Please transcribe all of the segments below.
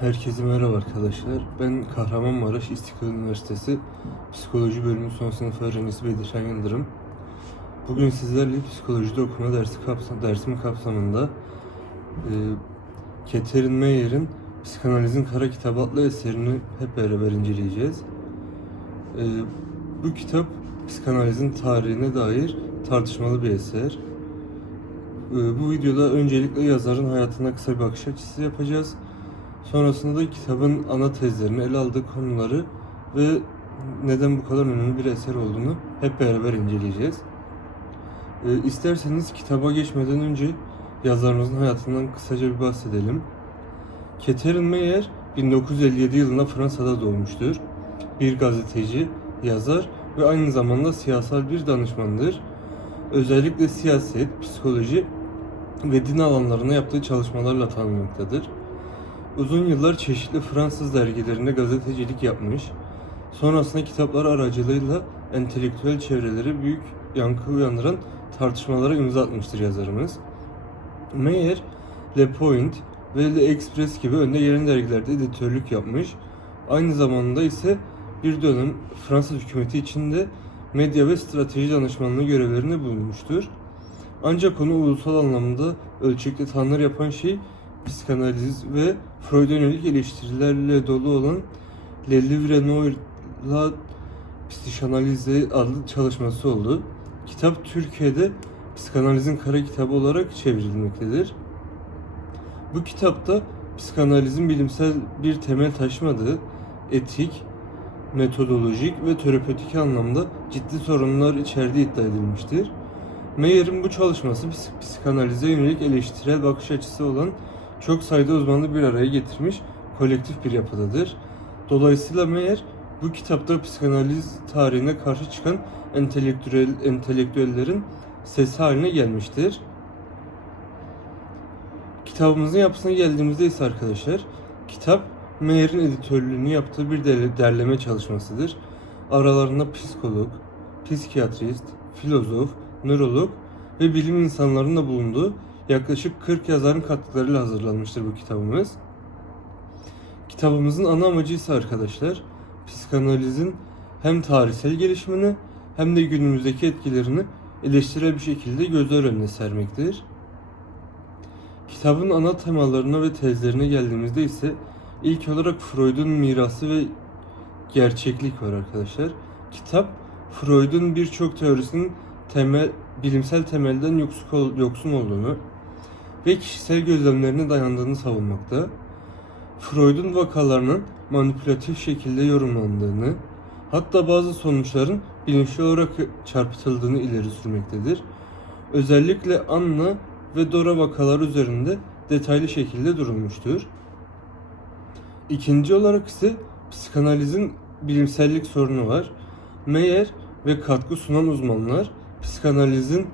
Herkese merhaba arkadaşlar. Ben Kahramanmaraş İstiklal Üniversitesi Psikoloji Bölümü son sınıf öğrencisi Bedirhan Yıldırım. Bugün sizlerle psikolojide okuma dersi kapsam, dersim kapsamında e, Catherine Mayer'in Psikanalizin Kara Kitabı adlı eserini hep beraber inceleyeceğiz. E, bu kitap psikanalizin tarihine dair tartışmalı bir eser. E, bu videoda öncelikle yazarın hayatına kısa bir bakış açısı yapacağız. Sonrasında da kitabın ana tezlerini, ele aldığı konuları ve neden bu kadar önemli bir eser olduğunu hep beraber inceleyeceğiz. Ee, isterseniz kitaba geçmeden önce yazarımızın hayatından kısaca bir bahsedelim. Catherine Meyer 1957 yılında Fransa'da doğmuştur. Bir gazeteci, yazar ve aynı zamanda siyasal bir danışmandır. Özellikle siyaset, psikoloji ve din alanlarına yaptığı çalışmalarla tanınmaktadır. Uzun yıllar çeşitli Fransız dergilerinde gazetecilik yapmış. Sonrasında kitaplar aracılığıyla entelektüel çevrelere büyük yankı uyandıran tartışmalara imza atmıştır yazarımız. Meyer, Le Point ve Le Express gibi önde gelen dergilerde editörlük yapmış. Aynı zamanda ise bir dönem Fransız hükümeti içinde medya ve strateji danışmanlığı görevlerinde bulunmuştur. Ancak onu ulusal anlamda ölçekli tanrı yapan şey psikanaliz ve Freud'a yönelik eleştirilerle dolu olan Le Livre Noir'la Psikanalize adlı çalışması oldu. Kitap Türkiye'de psikanalizin kara kitabı olarak çevrilmektedir. Bu kitapta psikanalizin bilimsel bir temel taşımadığı etik, metodolojik ve terapötik anlamda ciddi sorunlar içerdiği iddia edilmiştir. Mayer'in bu çalışması psik- psikanalize yönelik eleştirel bakış açısı olan çok sayıda uzmanı bir araya getirmiş kolektif bir yapıdadır. Dolayısıyla Mayer bu kitapta psikanaliz tarihine karşı çıkan entelektüel entelektüellerin sesi haline gelmiştir. Kitabımızın yapısına geldiğimizde ise arkadaşlar, kitap Mayer'in editörlüğünü yaptığı bir derle- derleme çalışmasıdır. Aralarında psikolog, psikiyatrist, filozof, nörolog ve bilim insanlarının da bulunduğu yaklaşık 40 yazarın katkılarıyla hazırlanmıştır bu kitabımız. Kitabımızın ana amacı ise arkadaşlar psikanalizin hem tarihsel gelişimini hem de günümüzdeki etkilerini eleştirel bir şekilde gözler önüne sermektir. Kitabın ana temalarına ve tezlerine geldiğimizde ise ilk olarak Freud'un mirası ve gerçeklik var arkadaşlar. Kitap Freud'un birçok teorisinin temel bilimsel temelden yoksun, olduğunu ve kişisel gözlemlerine dayandığını savunmakta. Freud'un vakalarının manipülatif şekilde yorumlandığını, hatta bazı sonuçların bilinçli olarak çarpıtıldığını ileri sürmektedir. Özellikle Anna ve Dora vakaları üzerinde detaylı şekilde durulmuştur. İkinci olarak ise psikanalizin bilimsellik sorunu var. Meyer ve katkı sunan uzmanlar psikanalizin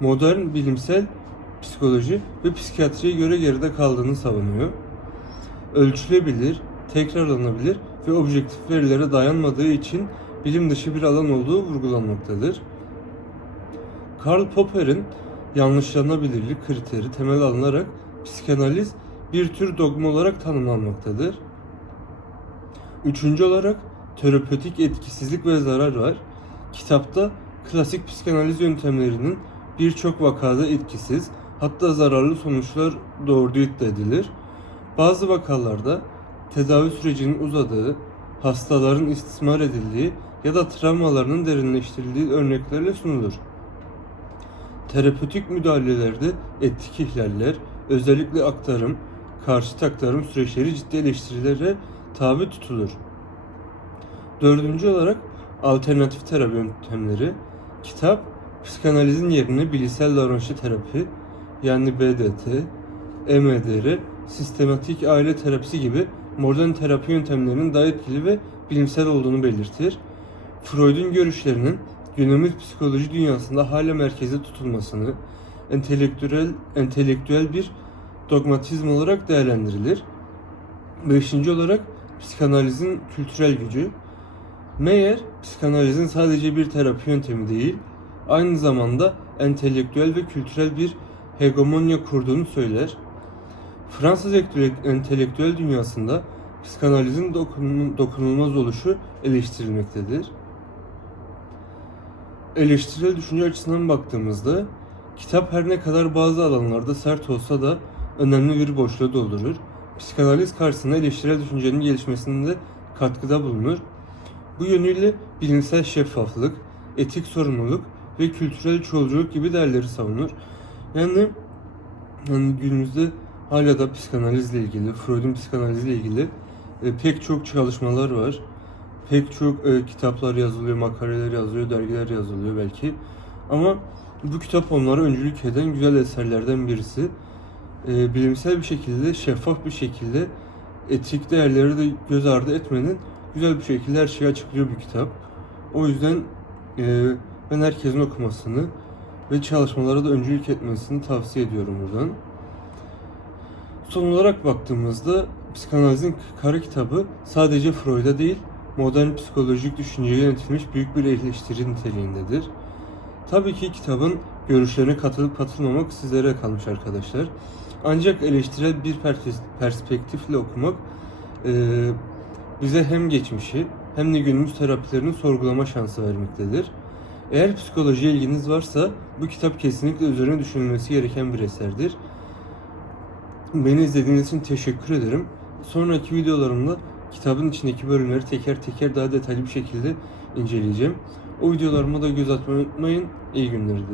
modern bilimsel psikoloji ve psikiyatriye göre geride kaldığını savunuyor. Ölçülebilir, tekrarlanabilir ve objektif verilere dayanmadığı için bilim dışı bir alan olduğu vurgulanmaktadır. Karl Popper'in yanlışlanabilirlik kriteri temel alınarak psikanaliz bir tür dogma olarak tanımlanmaktadır. Üçüncü olarak terapötik etkisizlik ve zarar var. Kitapta klasik psikanaliz yöntemlerinin birçok vakada etkisiz hatta zararlı sonuçlar doğurduğu iddia edilir. Bazı vakalarda tedavi sürecinin uzadığı, hastaların istismar edildiği ya da travmalarının derinleştirildiği örneklerle sunulur. Terapötik müdahalelerde etik ihlaller, özellikle aktarım, karşıt aktarım süreçleri ciddi eleştirilere tabi tutulur. Dördüncü olarak alternatif terapi yöntemleri. Kitap, psikanalizin yerine bilişsel davranışçı terapi, yani BDT, EMDR, sistematik aile terapisi gibi modern terapi yöntemlerinin daha etkili ve bilimsel olduğunu belirtir. Freud'un görüşlerinin günümüz psikoloji dünyasında hala merkeze tutulmasını entelektüel entelektüel bir dogmatizm olarak değerlendirilir. Beşinci olarak psikanalizin kültürel gücü. Meyer, psikanalizin sadece bir terapi yöntemi değil, aynı zamanda entelektüel ve kültürel bir hegemonya kurduğunu söyler. Fransız entele- entelektüel dünyasında psikanalizin dokun- dokunulmaz oluşu eleştirilmektedir. Eleştirel düşünce açısından baktığımızda kitap her ne kadar bazı alanlarda sert olsa da önemli bir boşluğu doldurur. Psikanaliz karşısında eleştirel düşüncenin gelişmesinde katkıda bulunur. Bu yönüyle bilimsel şeffaflık, etik sorumluluk ve kültürel çoğulculuk gibi değerleri savunur. Yani, yani günümüzde hala da psikanalizle ilgili, Freud'un psikanalizle ilgili e, pek çok çalışmalar var. Pek çok e, kitaplar yazılıyor, makaleler yazılıyor, dergiler yazılıyor belki. Ama bu kitap onlara öncülük eden güzel eserlerden birisi. E, bilimsel bir şekilde, şeffaf bir şekilde etik değerleri de göz ardı etmeden güzel bir şekilde her şeyi açıklıyor bu kitap. O yüzden e, ben herkesin okumasını ve çalışmalara da öncülük etmesini tavsiye ediyorum buradan. Son olarak baktığımızda psikanalizin kara kitabı sadece Freud'a değil modern psikolojik düşünceye yönetilmiş büyük bir eleştiri niteliğindedir. Tabii ki kitabın görüşlerine katılıp katılmamak sizlere kalmış arkadaşlar. Ancak eleştirel bir pers- perspektifle okumak bize hem geçmişi hem de günümüz terapilerini sorgulama şansı vermektedir. Eğer psikolojiye ilginiz varsa bu kitap kesinlikle üzerine düşünülmesi gereken bir eserdir. Beni izlediğiniz için teşekkür ederim. Sonraki videolarımda kitabın içindeki bölümleri teker teker daha detaylı bir şekilde inceleyeceğim. O videolarıma da göz atmayı unutmayın. İyi günler dilerim.